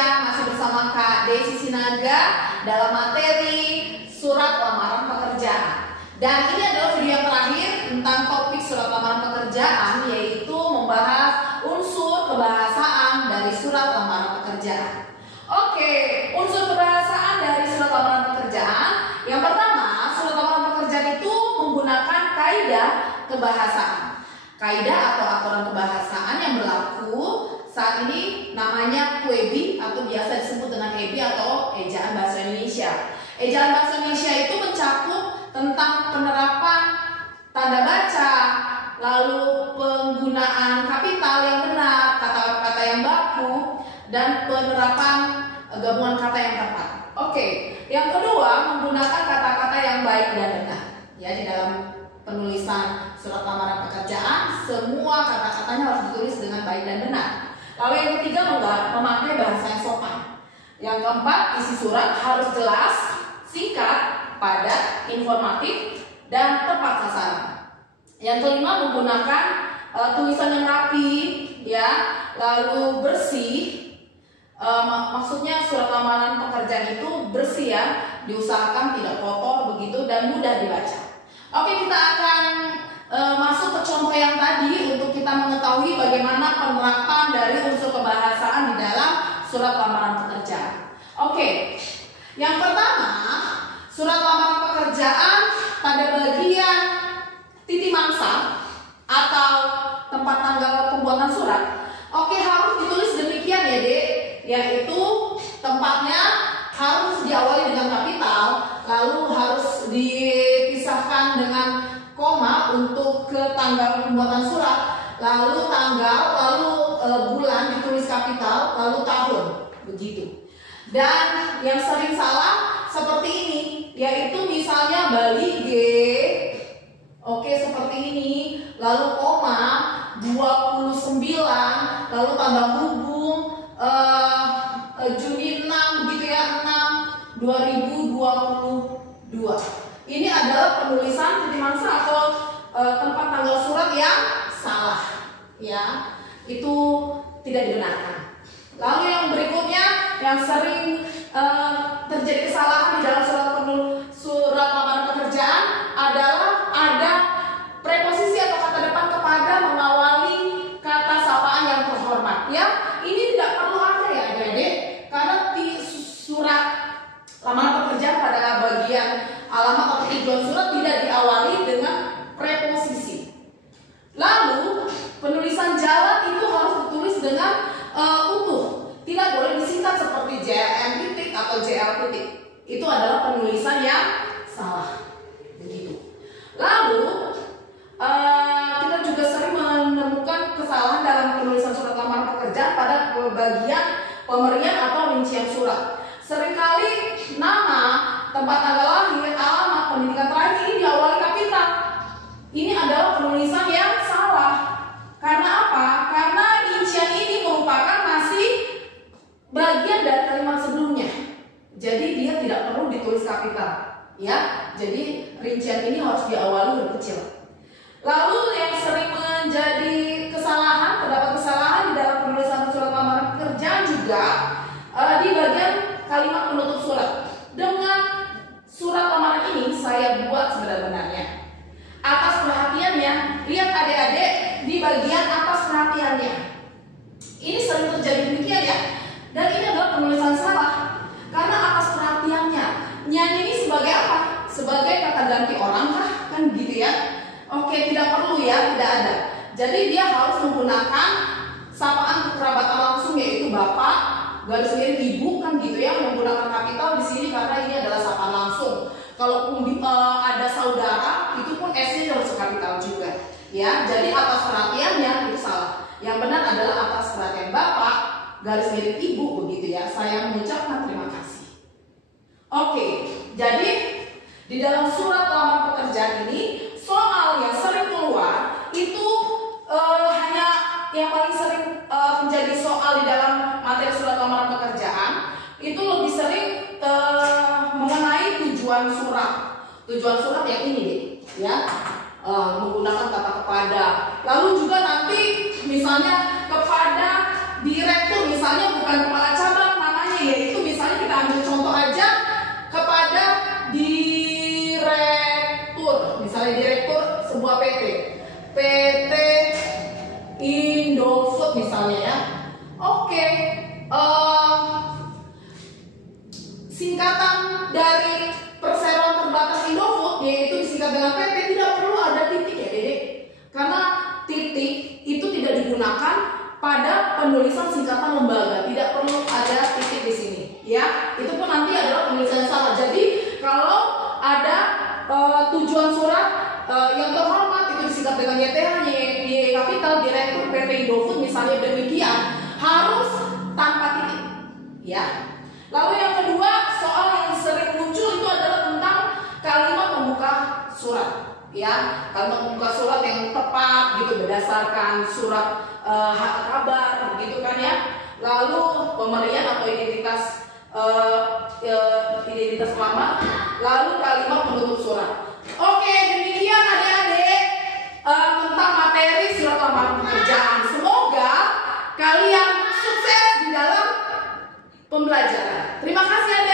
Indonesia, masih bersama Kak Desi Sinaga dalam materi surat lamaran pekerjaan. Dan ini adalah video yang terakhir tentang topik surat lamaran pekerjaan, yaitu membahas unsur kebahasaan dari surat lamaran pekerjaan. Oke, unsur kebahasaan dari surat lamaran pekerjaan. Yang pertama, surat lamaran pekerjaan itu menggunakan kaidah kebahasaan. Kaidah atau aturan kebahasaan yang berlaku saat ini namanya QEB atau biasa disebut dengan EB atau Ejaan Bahasa Indonesia. Ejaan Bahasa Indonesia itu mencakup tentang penerapan tanda baca, lalu penggunaan kapital yang benar, kata-kata yang baku, dan penerapan gabungan kata yang tepat. Oke, yang kedua menggunakan kata-kata yang baik dan benar. Ya, di dalam penulisan surat lamaran pekerjaan semua kata-katanya harus ditulis dengan baik dan benar. Lalu yang ketiga memakai bahasa yang sopan. Yang keempat, isi surat harus jelas, singkat, padat, informatif, dan tepat sasaran. Yang kelima menggunakan tulisan yang rapi, ya, lalu bersih. Maksudnya surat lamaran pekerjaan itu bersih ya, diusahakan tidak kotor begitu dan mudah dibaca. Oke, kita akan masuk ke contoh yang tadi untuk kita mengetahui bagaimana penerapan dari unsur kebahasaan di dalam surat lamaran pekerjaan. Oke, yang pertama, surat lamaran pekerjaan pada bagian titik mangsa atau tempat tanggal pembuatan surat. Oke, harus ditulis demikian ya, Dek, yaitu tempatnya harus diawali dengan kapital, lalu harus dipisahkan dengan koma untuk ke tanggal pembuatan surat, lalu tanggal, lalu bulan ditulis kapital, lalu tahun, begitu. Dan yang sering salah seperti ini, yaitu misalnya Bali G, oke seperti ini, lalu koma 29, lalu tanda hubung Juni 6 begitu ya, 6 2022. Ini adalah penulisan titik mangsa atau tempat tanggal surat yang salah, ya, itu tidak dibenarkan. Lalu yang berikutnya yang sering terjadi kesalahan di dalam surat lamaran pekerjaan adalah ada preposisi atau kata depan kepada mengawali kata sapaan yang terhormat, ya. Ini tidak perlu ada ya, Adik-adik, karena di surat lamaran pekerjaan pada bagian alamat atau tujuan surat tidak diawali dengan preposisi. Lalu penulisan jalan itu harus ditulis dengan utuh, tidak boleh disingkat seperti JLM titik atau JL titik. Itu adalah penulisan yang salah, begitu. Lalu kita juga sering menemukan kesalahan dalam penulisan surat lamaran pekerjaan pada bagian pemberian atau rincian surat. Seringkali nama, tempat tanggal lahir, alamat, pendidikan terakhir ini diawali kapital. Ini adalah penulisan yang salah. Karena apa? Karena rincian ini merupakan masih bagian dari kalimat sebelumnya. Jadi dia tidak perlu ditulis kapital, ya. Jadi rincian ini harus diawali huruf kecil. Lalu yang sering menjadi kesalahan, terdapat kesalahan di dalam penulisan surat lamaran pekerjaan juga di bagian kalimat penutup surat. Dengan surat lamaran ini saya buat sebenarnya. Atas perhatiannya, lihat adik-adik di bagian atas perhatiannya. Ini sering terjadi demikian ya. Dan ini adalah penulisan salah. Karena atas perhatiannya, nyanyi ini sebagai apa? Sebagai kata ganti orang kah? Kan gitu ya. Oke, tidak perlu ya, tidak ada. Jadi dia harus menggunakan sapaan kekerabatan langsung, yaitu bapak, garis miring ibu, kan gitu ya, menggunakan kapital di sini karena ini adalah sapaan langsung. Kalaupun ada saudara, itu pun S-nya harus kapital juga, ya. Jadi atas perhatiannya itu salah. Yang benar adalah atas perhatian bapak, garis miring ibu, begitu ya. Saya mengucapkan terima kasih. Oke, jadi di dalam surat lamaran pekerjaan ini soal yang sering keluar itu hanya yang paling sering menjadi soal di dalam materi surat lamaran pekerjaan itu lebih sering mengenai tujuan surat. Tujuan surat yang ini deh, ya, menggunakan kata kepada. Lalu juga nanti misalnya kepada direktur, misalnya bukan kepala cabang, nama digunakan pada penulisan singkatan lembaga, tidak perlu ada titik di sini, ya. Itu pun nanti adalah penulisan yang salah. Jadi kalau ada tujuan surat yang terhormat itu disingkat dengan YTH, Y kapital, Direktur PT Indofood misalnya, demikian harus tanpa titik, ya. Lalu yang kedua, soal yang sering muncul itu adalah tentang kalimat pembuka surat, ya. Kalimat pembuka surat yang tepat gitu berdasarkan surat hak kabar, begitu kan ya. Lalu pemberian atau identitas lama, lalu kalimat penutup surat. Oke, demikian adik-adik tentang materi surat lamaran pekerjaan. Semoga kalian sukses di dalam pembelajaran. Terima kasih adik.